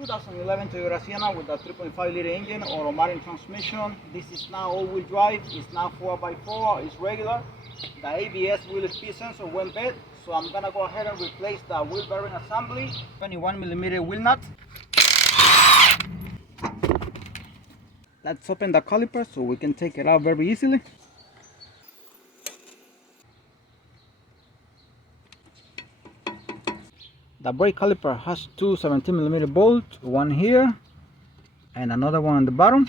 2011 Toyota Sienna with a 3.5 liter engine, automatic transmission. This is now all-wheel drive. It's now 4x4. It's regular. The ABS wheel speed sensor went bad, so I'm gonna go ahead and replace the wheel bearing assembly. 21mm wheel nut. Let's open the caliper so we can take it out very easily. The brake caliper has two 17mm bolts, one here and another one on the bottom.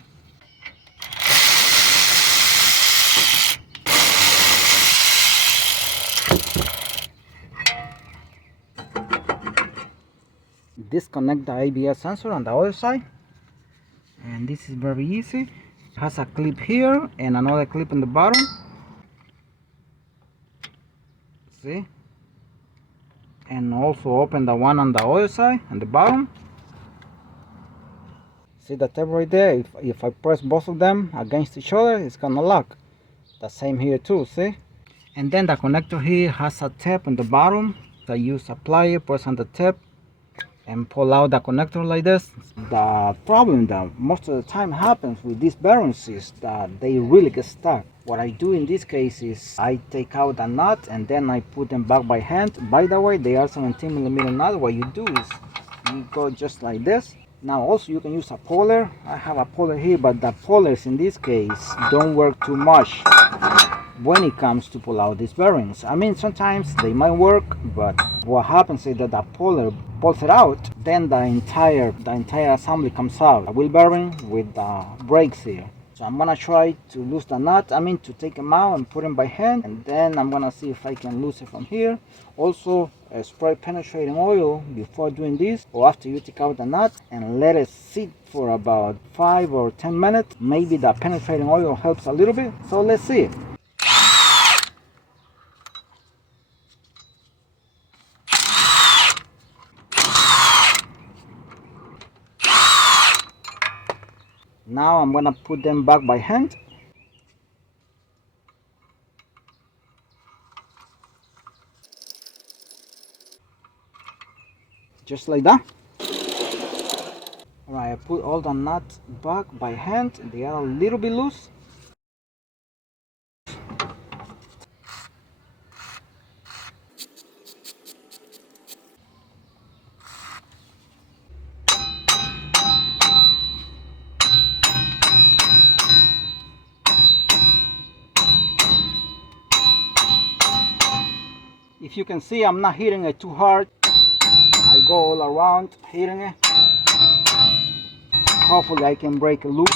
Disconnect the ABS sensor on the other side, and this is very easy. It has a clip here and another clip on the bottom. See? And also open the one on the other side on the bottom. See the tab right there? If I press both of them against each other, it's gonna lock. The same here too, see? And then the connector here has a tab on the bottom that you apply it, press on the tab and pull out the connector like this. The problem that most of the time happens with these bearings is that they really get stuck. What I do in this case is I take out the nut and then I put them back by hand. By the way, they are 17mm nut. What you do is you go just like this. Now also you can use a puller. I have a puller here, but the pullers in this case don't work too much when it comes to pull out these bearings. I mean, sometimes they might work, but what happens is that the puller pulls it out, then the entire assembly comes out. A wheel bearing with the brakes here. So I'm gonna try to lose the nut, to take them out and put them by hand, and then I'm gonna see if I can lose it from here. Also, spray penetrating oil before doing this, or after you take out the nut, and let it sit for about 5 or 10 minutes. Maybe the penetrating oil helps a little bit. So let's see. Now I'm gonna put them back by hand. Just like that. Alright, I put all the nuts back by hand. They are a little bit loose. If you can see, I'm not hitting it too hard. I go all around hitting it. Hopefully I can break it loose.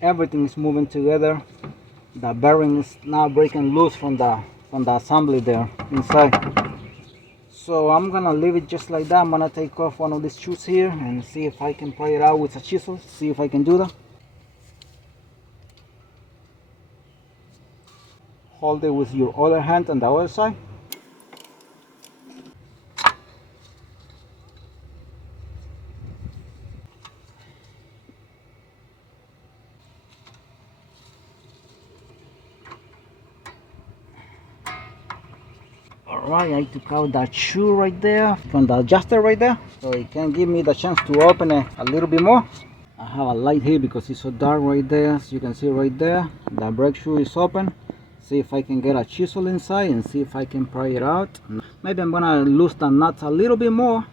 Everything is moving together. The bearing is now breaking loose from the assembly there inside. So I'm gonna leave it just like that. I'm gonna take off one of these screws here and see if I can pry it out with a chisel. See if I can do that. Hold it with your other hand on the other side. Alright, I took out that shoe right there from the adjuster right there, so it can give me the chance to open it a little bit more. I have a light here because it's so dark right there. So you can see right there, the brake shoe is open. See if I can get a chisel inside and see if I can pry it out. Maybe I'm gonna loosen the nuts a little bit more.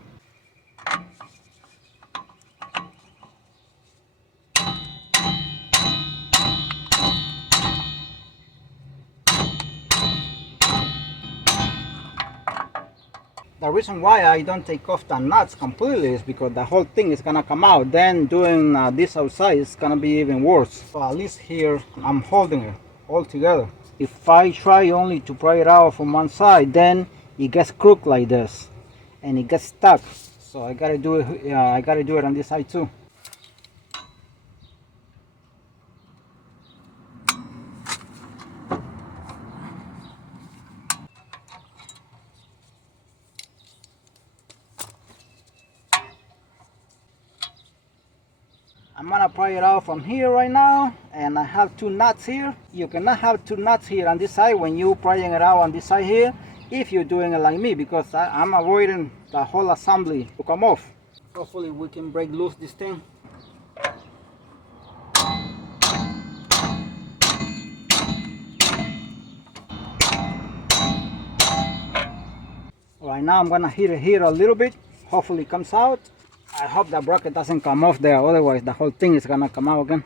The reason why I don't take off the nuts completely is because the whole thing is gonna come out. Then doing this outside is gonna be even worse. So at least here I'm holding it all together. If I try only to pry it out from one side, then it gets crooked like this and it gets stuck. So I gotta do it. I gotta do it on this side too. I'm gonna pry it out from here right now, and I have two nuts here. You cannot have two nuts here on this side when you prying it out on this side here. if you're doing it like me, because I'm avoiding the whole assembly to come off. Hopefully we can break loose this thing. Right now I'm gonna hit it here a little bit. Hopefully it comes out. I hope the bracket doesn't come off there, otherwise the whole thing is gonna come out again.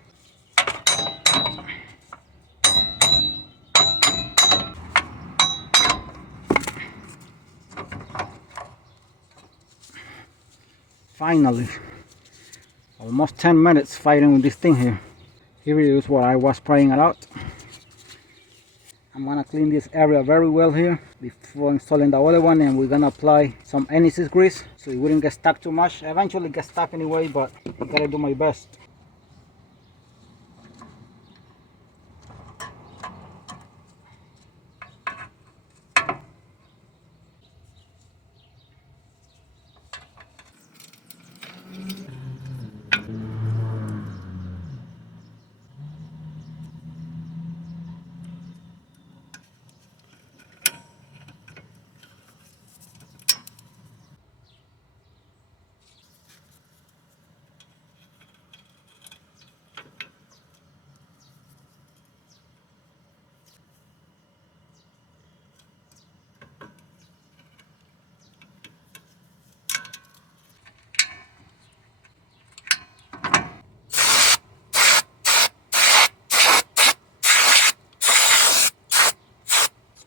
Finally, almost 10 minutes fighting with this thing here. Here it is where I was spraying it out. I'm gonna clean this area very well here before installing the other one, and we're gonna apply some anise grease so it wouldn't get stuck too much. Eventually get stuck anyway, but I gotta do my best.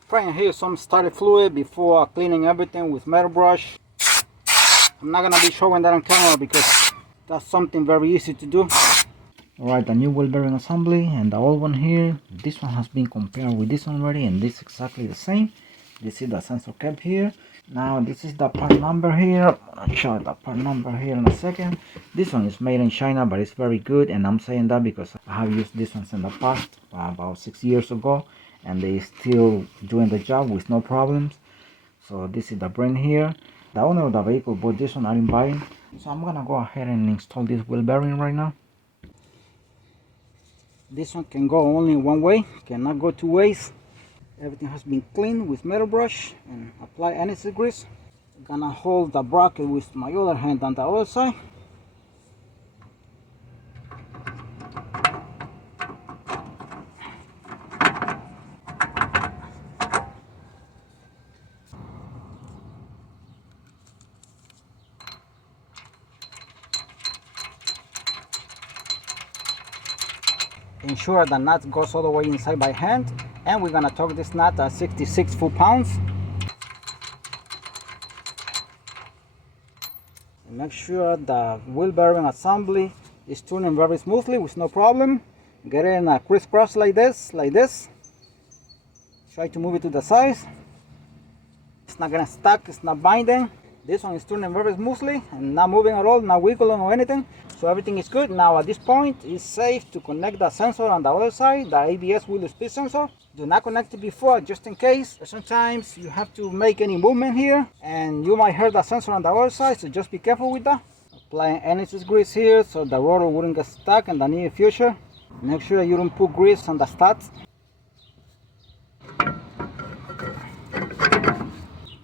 Spraying here some starter fluid before cleaning everything with metal brush. I'm not gonna be showing that on camera because that's something very easy to do. Alright, the new wheel bearing assembly and the old one here. This one has been compared with this one already, and this is exactly the same. This is the sensor cap here. Now this is the part number here. I'll show the part number here in a second. This one is made in China, but it's very good, and I'm saying that because I have used this one in the past, about 6 years ago, and they still doing the job with no problems. So this is the brand here. The owner of the vehicle bought this one, I didn't buy it. So I'm gonna go ahead and install this wheel bearing right now. This one can go only one way, cannot go two ways. Everything has been cleaned with metal brush and apply anise grease. I'm gonna hold the bracket with my other hand on the other side. Ensure the nut goes all the way inside by hand, and we're gonna torque this nut at 66 foot-pounds. Make sure the wheel bearing assembly is turning very smoothly with no problem. Get it in a crisscross like this, Try to move it to the sides. It's not gonna stuck, it's not binding. This one is turning very smoothly and not moving at all, not wiggling or anything. So everything is good. Now at this point, it's safe to connect the sensor on the other side, the ABS wheel speed sensor. Do not connect it before, just in case. Sometimes you have to make any movement here and you might hurt the sensor on the other side, so just be careful with that. Applying anise grease here so the rotor wouldn't get stuck in the near future. Make sure you don't put grease on the studs.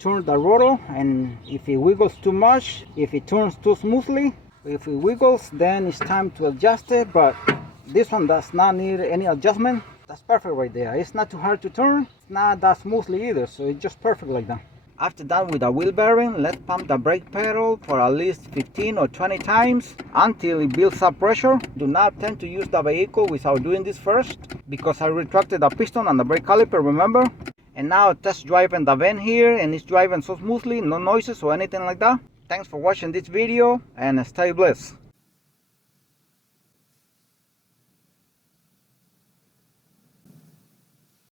Turn the rotor, and if it wiggles too much, if it turns too smoothly, if it wiggles, then it's time to adjust it. But this one does not need any adjustment. That's perfect right there. It's not too hard to turn, it's not that smoothly either, so it's just perfect like that. After that, with the wheel bearing, let's pump the brake pedal for at least 15 or 20 times until it builds up pressure. Do not attempt to use the vehicle without doing this first, because I retracted the piston and the brake caliper, remember? And now test driving the van here, and it's driving so smoothly, no noises or anything like that. Thanks for watching this video, and stay blessed.